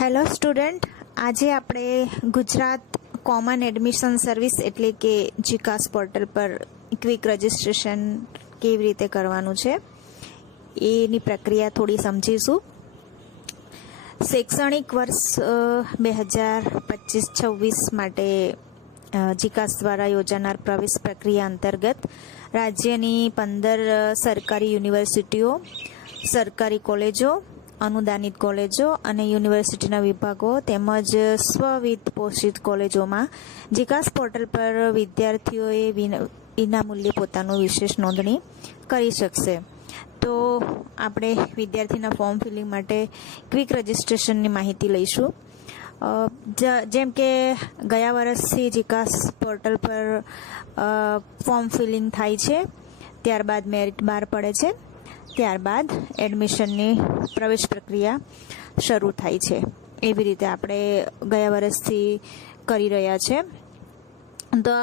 Hello student, આજે આપણે Gujarat common admission service એટલે કે જીકાસ પોર્ટલ પર ક્વિક રજિસ્ટ્રેશન કેવી રીતે કરવાનું છે એની પ્રક્રિયા થોડી સમજીશું. શૈક્ષણિક વર્ષ 2025-26 માટે જીકાસ દ્વારા યોજાનાર પ્રવેશ પ્રક્રિયા અંતર્ગત રાજ્યની 15 સરકારી યુનિવર્સિટીઓ, સરકારી કોલેજો, અનુદાનિત કોલેજો અને યુનિવર્સિટીના વિભાગો તેમજ સ્વવિત્ત પોષિત કોલેજોમાં જીકાસ પોર્ટલ પર વિદ્યાર્થીઓએ વિનામૂલ્યે પોતાનું વિશેષ નોંધણી કરી શકશે. તો આપણે વિદ્યાર્થીના ફોર્મ ફિલિંગ માટે ક્વિક રજિસ્ટ્રેશનની માહિતી લઈશું. જેમ કે ગયા વર્ષથી જીકાસ પોર્ટલ પર ફોર્મ ફિલિંગ થાય છે, ત્યારબાદ મેરિટ બહાર પડે છે, ત્યારબાદ એડમિશનની પ્રવેશ પ્રક્રિયા શરૂ થાય છે. એવી રીતે આપણે ગયા વર્ષથી કરી રહ્યા છે. તો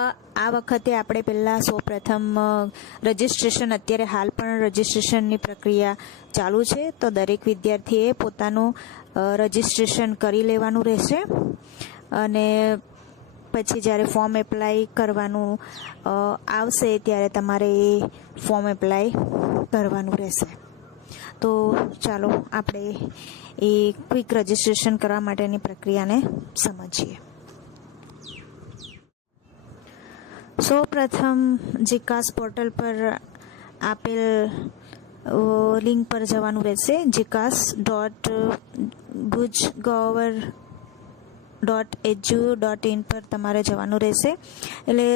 આ વખતે આપણે પહેલાં સૌપ્રથમ રજિસ્ટ્રેશન, અત્યારે હાલ પણ રજિસ્ટ્રેશનની પ્રક્રિયા ચાલુ છે, તો દરેક વિદ્યાર્થીએ પોતાનું રજિસ્ટ્રેશન કરી લેવાનું રહેશે અને પછી જ્યારે ફોર્મ એપ્લાય કરવાનું આવશે ત્યારે તમારે એ ફોર્મ એપ્લાય કરવાનું રહેશે. તો ચાલો આપણે એ ક્વિક રજિસ્ટ્રેશન કરવા માટેની પ્રક્રિયાને સમજીએ. સૌપ્રથમ જીકાસ પોર્ટલ પર આપેલ લિંક પર જવાનું રહેશે. jikas.gujgovernment.edu.in પર તમારે જવાનું રહેશે. એટલે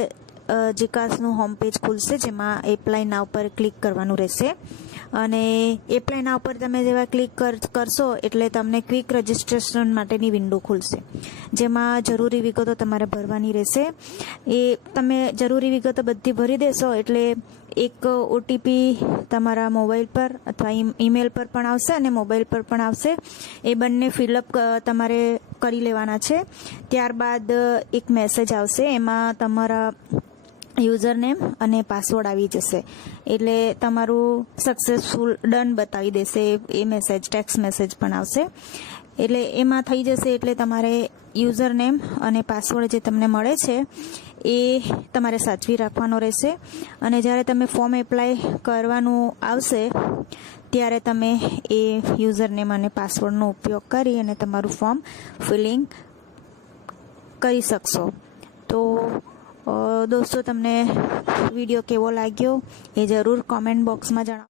જીકાસનું હોમ પેજ ખુલશે, જેમાં એપ્લાય નાવ પર ક્લિક કરવાનું રહેશે અને એપ્લાય નાવ પર તમે જેવા ક્લિક કરશો એટલે તમને ક્વિક રજિસ્ટ્રેશન માટેની વિન્ડો ખુલશે, જેમાં જરૂરી વિગતો તમારે ભરવાની રહેશે. એ તમે જરૂરી વિગતો બધી ભરી દેશો એટલે એક ઓટીપી તમારા મોબાઈલ પર અથવા ઈમેલ પર પણ આવશે અને મોબાઈલ પર પણ આવશે. એ બંને ફિલઅપ તમારે કરી લેવાના છે. ત્યારબાદ એક મેસેજ આવશે, એમાં તમારા યુઝર નેમ અને પાસવર્ડ આવી જશે એટલે તમારું સક્સેસફુલ ડન બતાવી દેશે. એ મેસેજ, ટેક્સ્ટ મેસેજ પણ આવશે. એટલે એમાં થઈ જશે એટલે તમારે યુઝર નેમ અને પાસવર્ડ જે તમને મળે છે એ તમારે સાચવી રાખવાનો રહેશે અને જ્યારે તમે ફોર્મ એપ્લાય કરવાનું આવશે ત્યારે તમે એ યુઝર નેમ અને પાસવર્ડનો ઉપયોગ કરી અને તમારું ફોર્મ ફિલિંગ કરી શકશો. તો દોસ્તો, તમને વિડીયો કેવો લાગ્યો એ જરૂર કોમેન્ટ બોક્સમાં જણાવો.